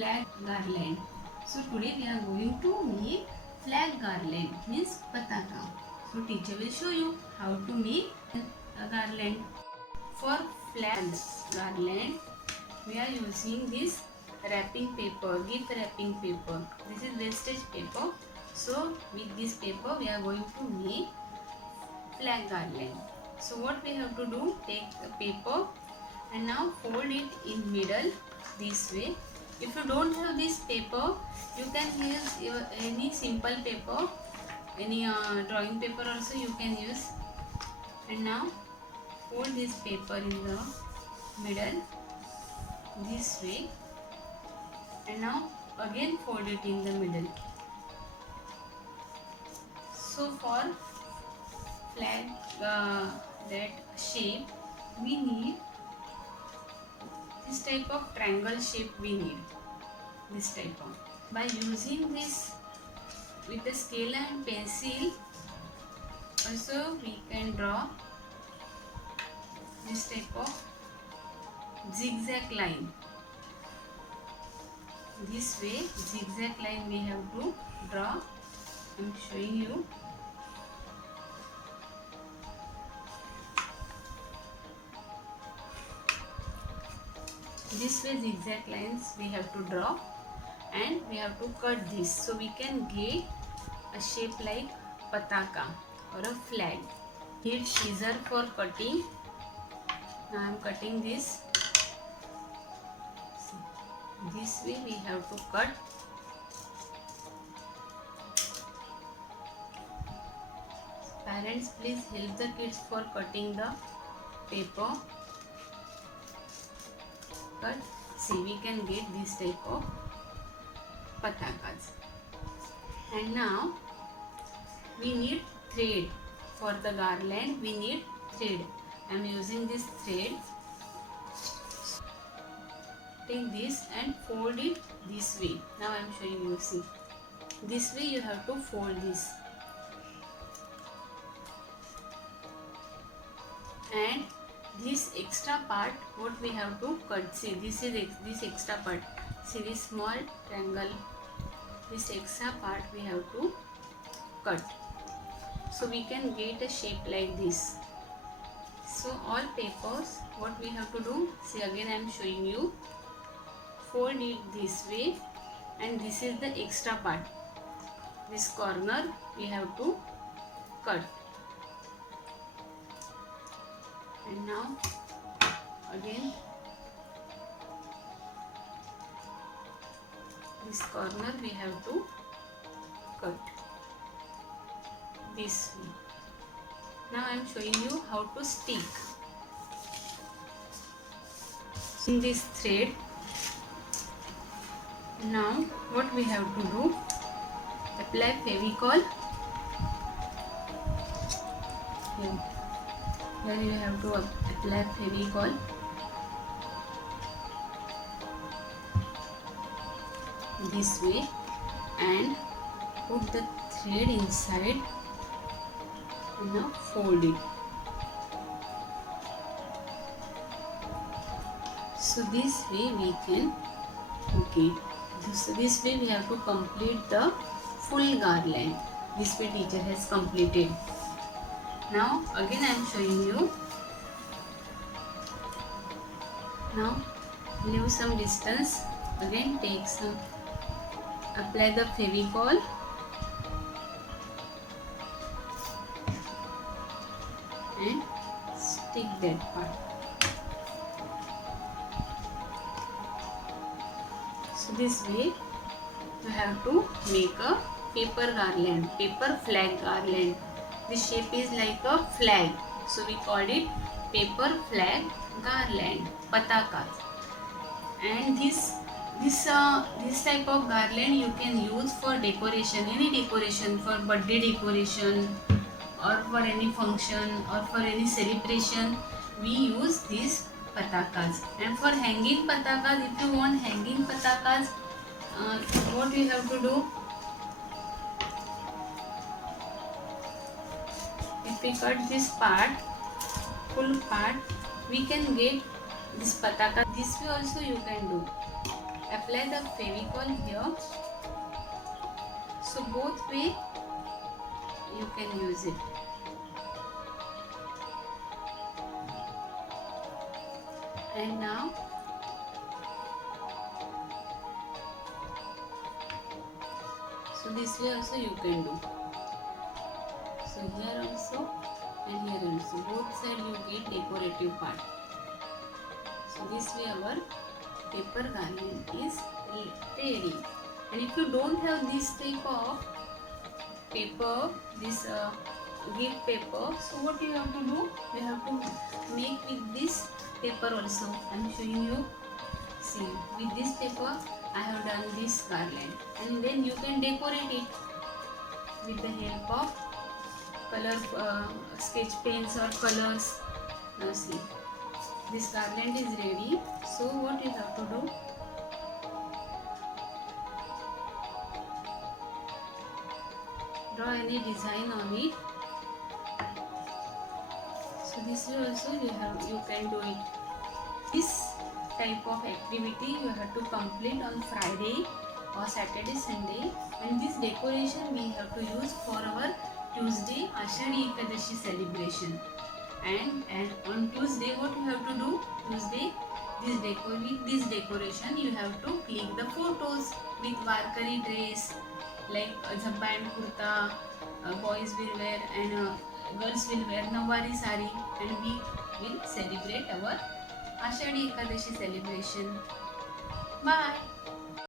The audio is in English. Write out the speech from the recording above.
flag garland. So today we are going to make flag garland, means pataka. So teacher will show you how to make a garland. For flag garland we are using this wrapping paper, gift wrapping paper. This is wastage paper. So with this paper we are going to make flag garland. So what we have to do, take the paper and now fold it in middle this way. If you don't have this paper, you can use any simple paper, any drawing paper also you can use. And now fold this paper in the middle this way, and now again fold it in the middle. So for flag that shape we need this type of triangle shape. We need this type of, by using this with the scale and pencil also we can draw this type of zigzag line. This way zigzag line we have to draw. I am showing you. This way zigzag lines we have to draw, and we have to cut this so we can get a shape like pataka or a flag. Need scissor for cutting. Now I am cutting this. This way we have to cut. Parents, please help the kids for cutting the paper. Cut. See, we can get this type of patakas. And now we need thread. For the garland we need thread. I am using this thread. Take this and fold it this way. Now I am showing you. See, this way you have to fold this, and this extra part what we have to cut. See, this is this extra part. See this small triangle, this extra part we have to cut so we can get a shape like this. So all papers what we have to do, see again I am showing you. Fold it this way, and this is the extra part. This corner we have to cut. And now again this corner we have to cut this way. Now I am showing you how to stick. In this thread, now what we have to do, apply Fevicol. Here you have to apply Fevicol. This way, and put the thread inside, and now fold it. So this way we can, okay, so this way we have to complete the full garland. This way teacher has completed. Now again I am showing you. Now leave some distance, again take some, apply the Fevicol, and stick that part. So this way you have to make a paper garland, paper flag garland. This shape is like a flag, so we called it paper flag garland, patakas. And this type of garland you can use for decoration, any decoration, for birthday decoration or for any function or for any celebration. We use these patakas. And for hanging patakas, if you want hanging patakas, what we have to do, if we cut this part, full part, we can get this pataka. This way also you can do. apply the Fevicol here. So both way you can use it. And now so this way also you can do. So here also and here also, both side you get decorative part. So this way our paper garland is ready. And if you don't have this type of paper, this gift paper, so what you have to do? You have to make with this paper also. I am showing you. See, with this paper I have done this garland, and then you can decorate it with the help of color sketch pens or colors. Now see, this garland is ready. So what you have to do? Draw any design on it. So this way also you can do it. This type of activity you have to complete on Friday or Saturday, Sunday, and this decoration we have to use for our Tuesday Ashadi Ekadashi celebration. And on Tuesday what you have to do? Tuesday with this decoration you have to click the photos with Warkari dress like jhabba and kurta, boys will wear and girls will wear Nawari sari, and we will celebrate our Ashadi Ekadashi celebration. Bye.